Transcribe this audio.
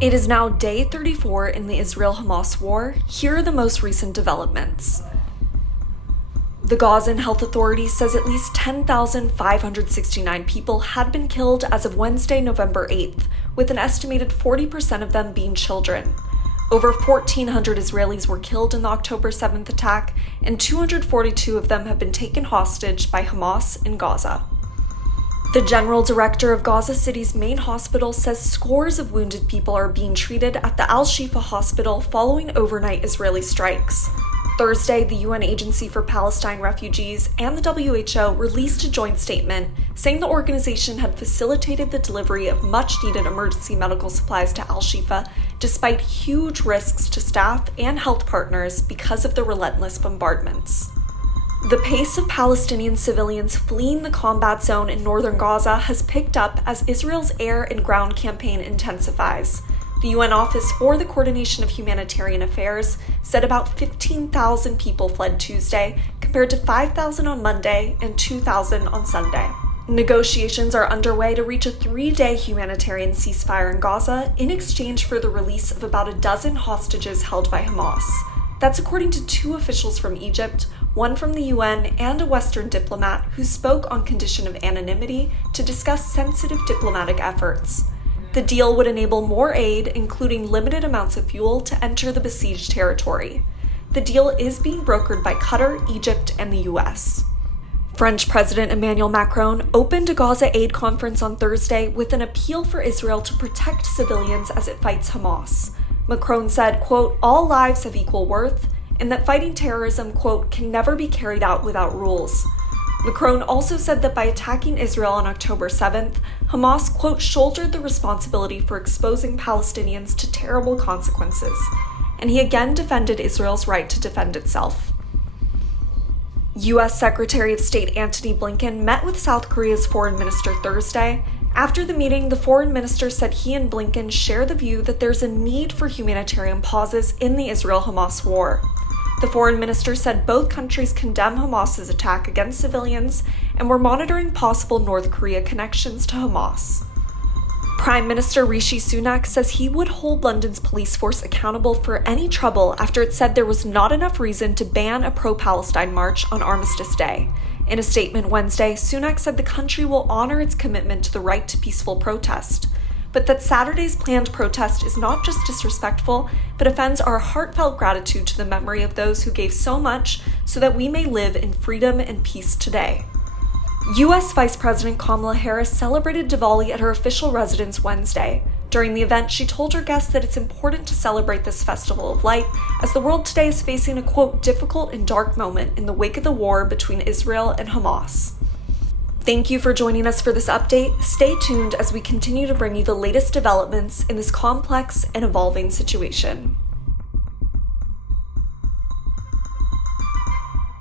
It is now day 34 in the Israel-Hamas war. Here are the most recent developments. The Gaza Health Authority says at least 10,569 people had been killed as of Wednesday, November 8th, with an estimated 40% of them being children. Over 1,400 Israelis were killed in the October 7th attack, and 242 of them have been taken hostage by Hamas in Gaza. The general director of Gaza City's main hospital says scores of wounded people are being treated at the Al-Shifa hospital following overnight Israeli strikes. Thursday, the UN Agency for Palestine Refugees and the WHO released a joint statement saying the organization had facilitated the delivery of much-needed emergency medical supplies to Al-Shifa despite huge risks to staff and health partners because of the relentless bombardments. The pace of Palestinian civilians fleeing the combat zone in northern Gaza has picked up as Israel's air and ground campaign intensifies. The UN Office for the Coordination of Humanitarian Affairs said about 15,000 people fled Tuesday, compared to 5,000 on Monday and 2,000 on Sunday. Negotiations are underway to reach a 3-day humanitarian ceasefire in Gaza in exchange for the release of about a dozen hostages held by Hamas. That's according to 2 officials from Egypt, one from the UN, and a Western diplomat who spoke on condition of anonymity to discuss sensitive diplomatic efforts. The deal would enable more aid, including limited amounts of fuel, to enter the besieged territory. The deal is being brokered by Qatar, Egypt, and the US. French President Emmanuel Macron opened a Gaza aid conference on Thursday with an appeal for Israel to protect civilians as it fights Hamas. Macron said, quote, "All lives have equal worth," and that fighting terrorism, quote, "can never be carried out without rules." Macron also said that by attacking Israel on October 7th, Hamas, quote, "shouldered the responsibility for exposing Palestinians to terrible consequences," and he again defended Israel's right to defend itself. U.S. Secretary of State Antony Blinken met with South Korea's foreign minister Thursday. After the meeting, the foreign minister said he and Blinken share the view that there's a need for humanitarian pauses in the Israel-Hamas war. The foreign minister said both countries condemn Hamas's attack against civilians and were monitoring possible North Korea connections to Hamas. Prime Minister Rishi Sunak says he would hold London's police force accountable for any trouble after it said there was not enough reason to ban a pro-Palestine march on Armistice Day. In a statement Wednesday, Sunak said the country will honor its commitment to the right to peaceful protest, but that Saturday's planned protest is not just disrespectful, but offends our heartfelt gratitude to the memory of those who gave so much so that we may live in freedom and peace today. U.S. Vice President Kamala Harris celebrated Diwali at her official residence Wednesday. During the event, she told her guests that it's important to celebrate this festival of light as the world today is facing a, quote, "difficult and dark moment in the wake of the war between Israel and Hamas." Thank you for joining us for this update. Stay tuned as we continue to bring you the latest developments in this complex and evolving situation.